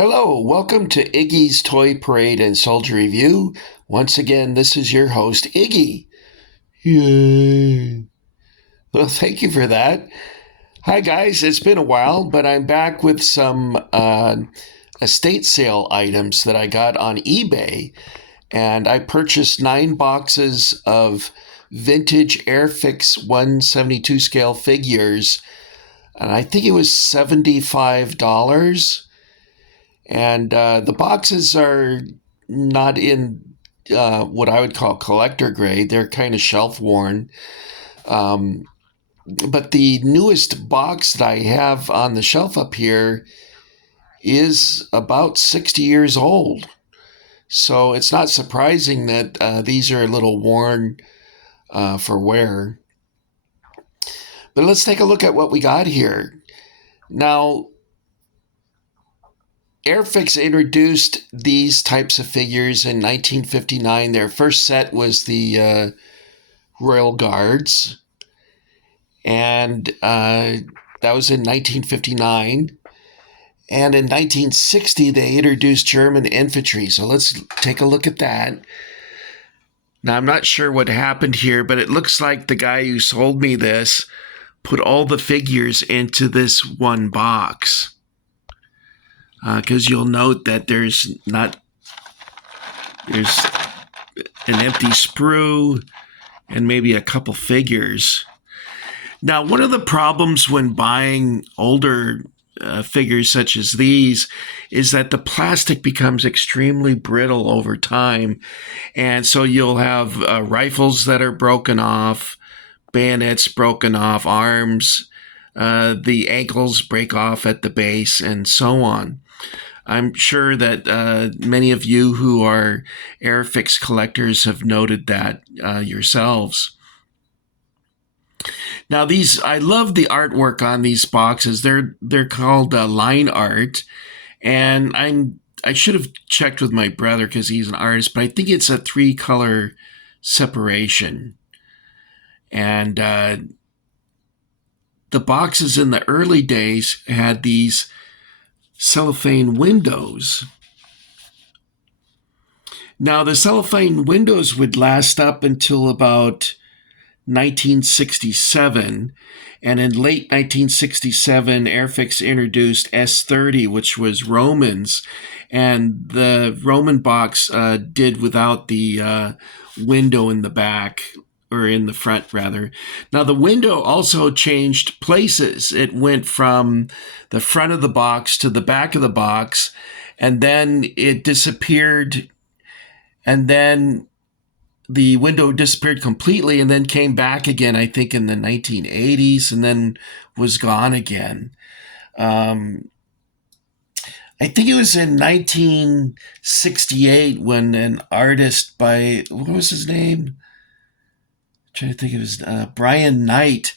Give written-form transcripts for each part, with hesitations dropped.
Hello, welcome to Iggy's Toy Parade and Soldier Review. Once again, this is your host, Iggy. Yay. Well, thank you for that. Hi, guys. It's been a while, but I'm back with some estate sale items that I got on eBay. And I purchased 9 boxes of vintage Airfix 172 scale figures. And I think it was $75. And the boxes are not in what I would call collector grade. They're kind of shelf worn. But the newest box that I have on the shelf up here is about 60 years old. So it's not surprising that these are a little worn for wear. But let's take a look at what we got here. Now, Airfix introduced these types of figures in 1959. Their first set was the Royal Guards, and that was in 1959. And in 1960, they introduced German infantry. So let's take a look at that. Now, I'm not sure what happened here, but it looks like the guy who sold me this put all the figures into this one box. Because you'll note that there's an empty sprue and maybe a couple figures. Now, one of the problems when buying older figures such as these is that the plastic becomes extremely brittle over time. And so you'll have rifles that are broken off, bayonets broken off, arms, the ankles break off at the base, and so on. I'm sure that many of you who are Airfix collectors have noted that yourselves. Now, I love the artwork on these boxes. They're called line art, and I should have checked with my brother because he's an artist, but I think it's a 3-color separation. And the boxes in the early days had these cellophane windows. Now, the cellophane windows would last up until about 1967, and in late 1967, Airfix introduced S30, which was Roman's, and the Roman box did without the window in the back, or in the front, rather. Now, the window also changed places. It went from the front of the box to the back of the box, and then it disappeared, and then the window disappeared completely and then came back again, I think, in the 1980s, and then was gone again. I think it was in 1968 when an artist by, what was his name? Trying to think of his Brian Knight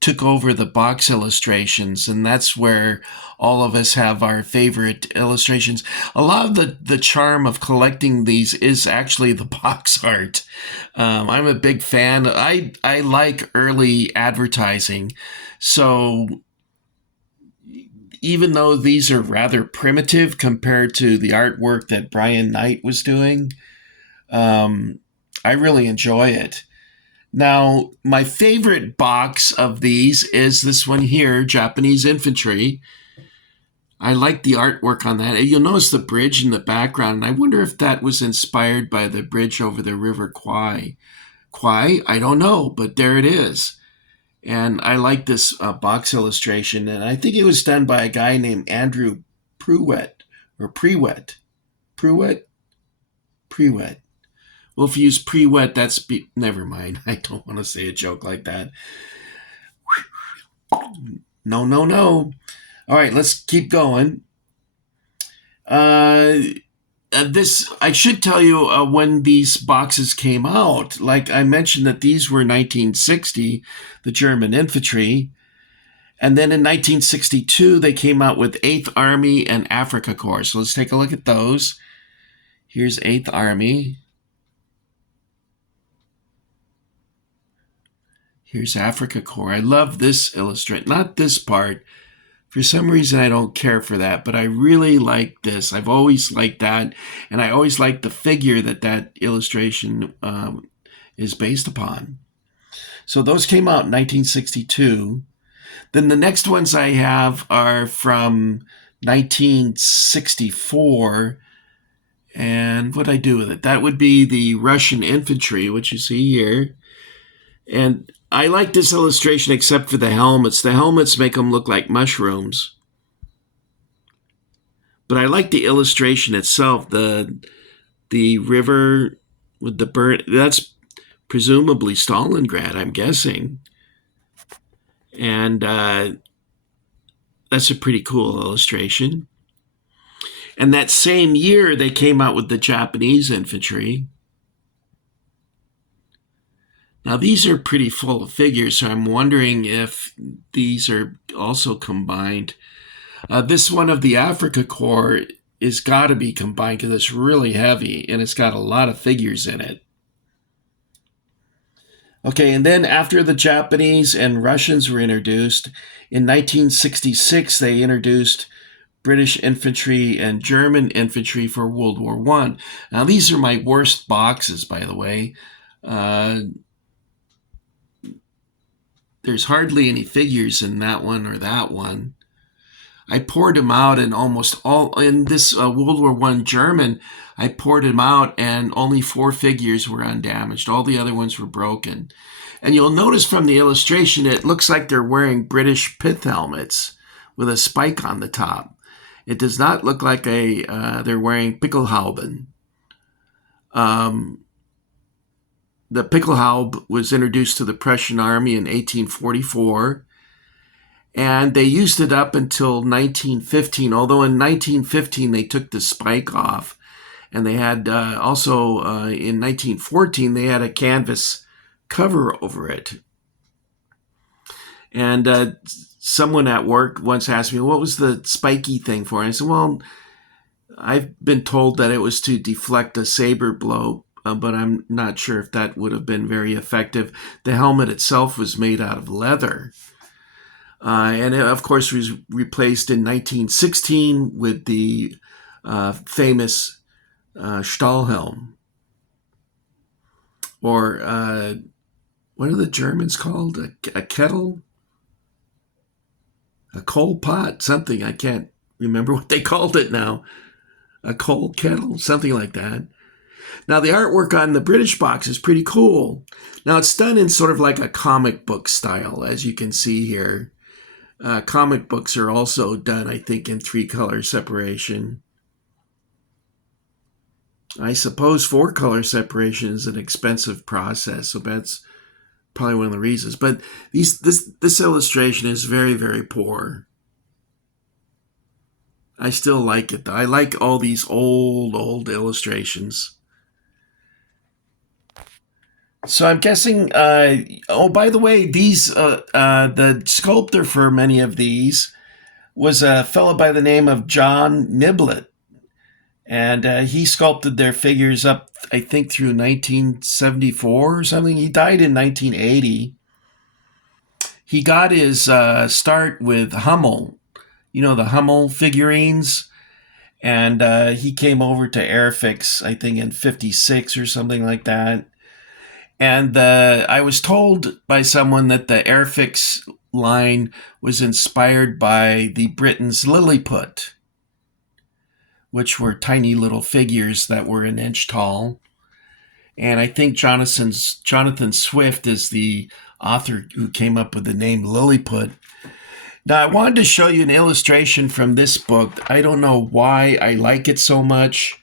took over the box illustrations, and that's where all of us have our favorite illustrations. A lot of the charm of collecting these is actually the box art. I'm a big fan. I like early advertising, so even though these are rather primitive compared to the artwork that Brian Knight was doing, I really enjoy it. Now, my favorite box of these is this one here, Japanese Infantry. I like the artwork on that. You'll notice the bridge in the background, and I wonder if that was inspired by the bridge over the River Kwai. Kwai? I don't know, but there it is. And I like this box illustration, and I think it was done by a guy named Andrew Pruitt, or Prewett. Pruitt? Prewett. Well, if you use pre-wet, never mind. I don't want to say a joke like that. No. All right, let's keep going. I should tell you when these boxes came out. Like I mentioned that these were 1960, the German infantry. And then in 1962, they came out with 8th Army and Africa Corps. So let's take a look at those. Here's 8th Army. Here's Africa Corps. I love this illustrate. Not this part. For some reason, I don't care for that, but I really like this. I've always liked that, and I always like the figure that that illustration is based upon. So those came out in 1962. Then the next ones I have are from 1964. And what I do with it? That would be the Russian infantry, which you see here. And I like this illustration except for the helmets. The helmets make them look like mushrooms. But I like the illustration itself. The river with the burn, that's presumably Stalingrad, I'm guessing. And that's a pretty cool illustration. And that same year, they came out with the Japanese infantry. Now, these are pretty full of figures, so I'm wondering if these are also combined. This one of the Africa Corps is got to be combined because it's really heavy and it's got a lot of figures in it. Okay, and then after the Japanese and Russians were introduced, in 1966 they introduced British infantry and German infantry for World War I. Now, these are my worst boxes, by the way. There's hardly any figures in that one or that one. I poured them out, and almost all in this World War I German, I poured them out, and only 4 figures were undamaged. All the other ones were broken. And you'll notice from the illustration, it looks like they're wearing British pith helmets with a spike on the top. It does not look like they're wearing Pickelhauben. The Pickelhaube was introduced to the Prussian army in 1844, and they used it up until 1915, although in 1915 they took the spike off. And they had also in 1914, they had a canvas cover over it. And someone at work once asked me, what was the spiky thing for? And I said, well, I've been told that it was to deflect a saber blow, but I'm not sure if that would have been very effective. The helmet itself was made out of leather. And it, of course, was replaced in 1916 with the famous Stahlhelm. Or what are the Germans called? A kettle? A coal pot? Something. I can't remember what they called it now. A coal kettle? Something like that. Now, the artwork on the British box is pretty cool. Now, it's done in sort of like a comic book style, as you can see here. Comic books are also done, I think, in 3-color separation. I suppose 4-color separation is an expensive process, so that's probably one of the reasons. But this illustration is very, very poor. I still like it, though. I like all these old illustrations. So I'm guessing, oh, by the way, these, the sculptor for many of these was a fellow by the name of John Niblett. And he sculpted their figures up, I think, through 1974 or something. He died in 1980. He got his start with Hummel, you know, the Hummel figurines. And he came over to Airfix, I think, in 56 or something like that. And I was told by someone that the Airfix line was inspired by the Britons Lilliput, which were tiny little figures that were an inch tall. And I think Jonathan Swift is the author who came up with the name Lilliput. Now, I wanted to show you an illustration from this book. I don't know why I like it so much.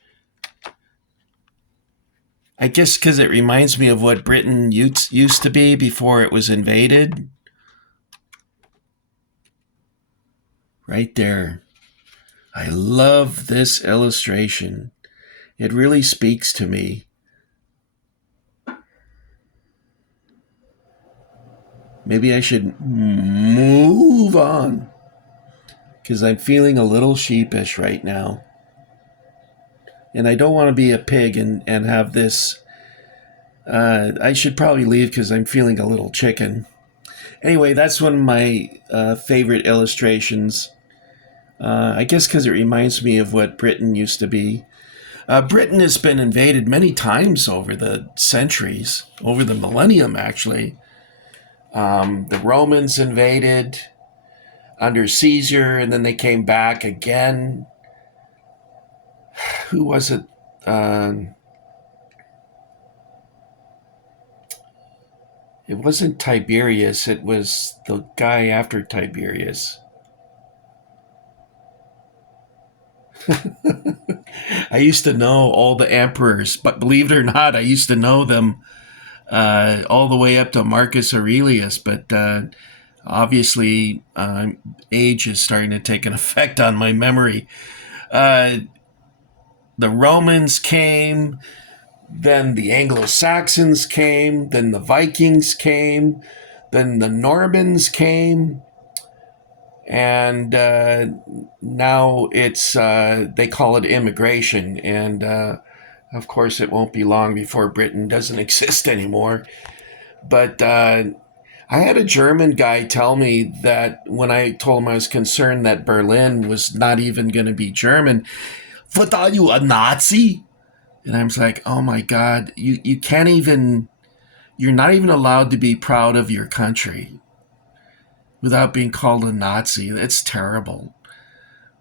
I guess because it reminds me of what Britain used to be before it was invaded. Right there. I love this illustration. It really speaks to me. Maybe I should move on because I'm feeling a little sheepish right now. And I don't want to be a pig and have this. I should probably leave because I'm feeling a little chicken. Anyway, that's one of my favorite illustrations. I guess because it reminds me of what Britain used to be. Britain has been invaded many times over the centuries, over the millennium, actually. The Romans invaded under Caesar, and then they came back again. Who was it? It wasn't Tiberius. It was the guy after Tiberius. I used to know all the emperors, but believe it or not, I used to know them all the way up to Marcus Aurelius. But obviously, age is starting to take an effect on my memory. Uh, the Romans came, then the Anglo-Saxons came, then the Vikings came, then the Normans came, and now it's they call it immigration, and of course it won't be long before Britain doesn't exist anymore. But I had a German guy tell me that when I told him I was concerned that Berlin was not even going to be German, what are you, a Nazi? And I was like, oh my God, you can't even, you're not even allowed to be proud of your country without being called a Nazi. It's terrible.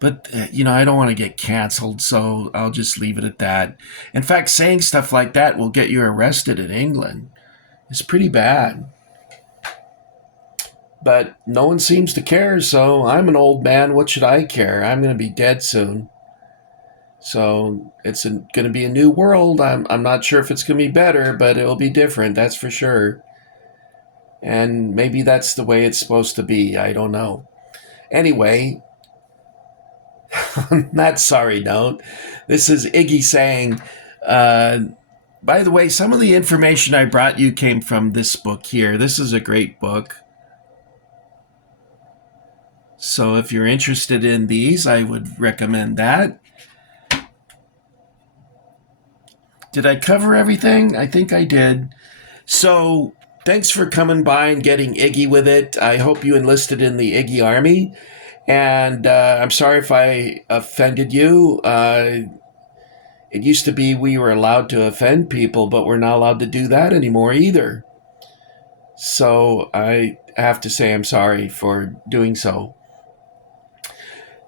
But, I don't want to get canceled, so I'll just leave it at that. In fact, saying stuff like that will get you arrested in England. It's pretty bad. But no one seems to care, so I'm an old man. What should I care? I'm going to be dead soon. So it's going to be a new world. I'm not sure if it's going to be better, but it'll be different, that's for sure. And maybe that's the way it's supposed to be. I don't know. Anyway, on that sorry note, this is Iggy saying, by the way, some of the information I brought you came from this book here. This is a great book. So if you're interested in these, I would recommend that. Did I cover everything? I think I did. So thanks for coming by and getting Iggy with it. I hope you enlisted in the Iggy Army. And I'm sorry if I offended you. It used to be we were allowed to offend people, but we're not allowed to do that anymore either. So I have to say I'm sorry for doing so.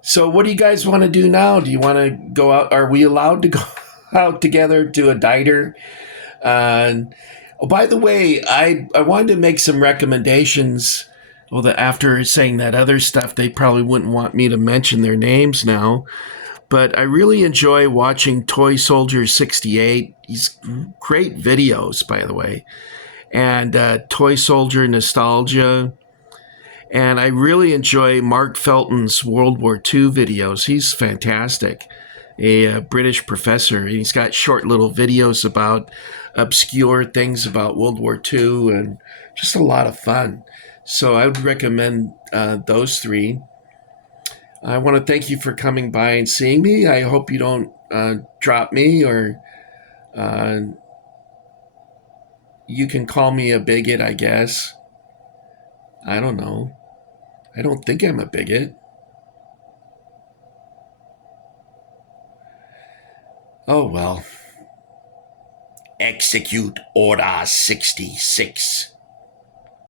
So what do you guys want to do now? Do you want to go out? Are we allowed to go out together to a diner? Oh, by the way, I wanted to make some recommendations. Well, after saying that other stuff, they probably wouldn't want me to mention their names now. But I really enjoy watching Toy Soldier 68. He's great videos, by the way. And Toy Soldier Nostalgia. And I really enjoy Mark Felton's World War II videos. He's fantastic. A British professor. He's got short little videos about obscure things about World War II and just a lot of fun. So I would recommend those three. I want to thank you for coming by and seeing me. I hope you don't drop me, or you can call me a bigot, I guess. I don't know. I don't think I'm a bigot. Oh, well. Execute Order 66.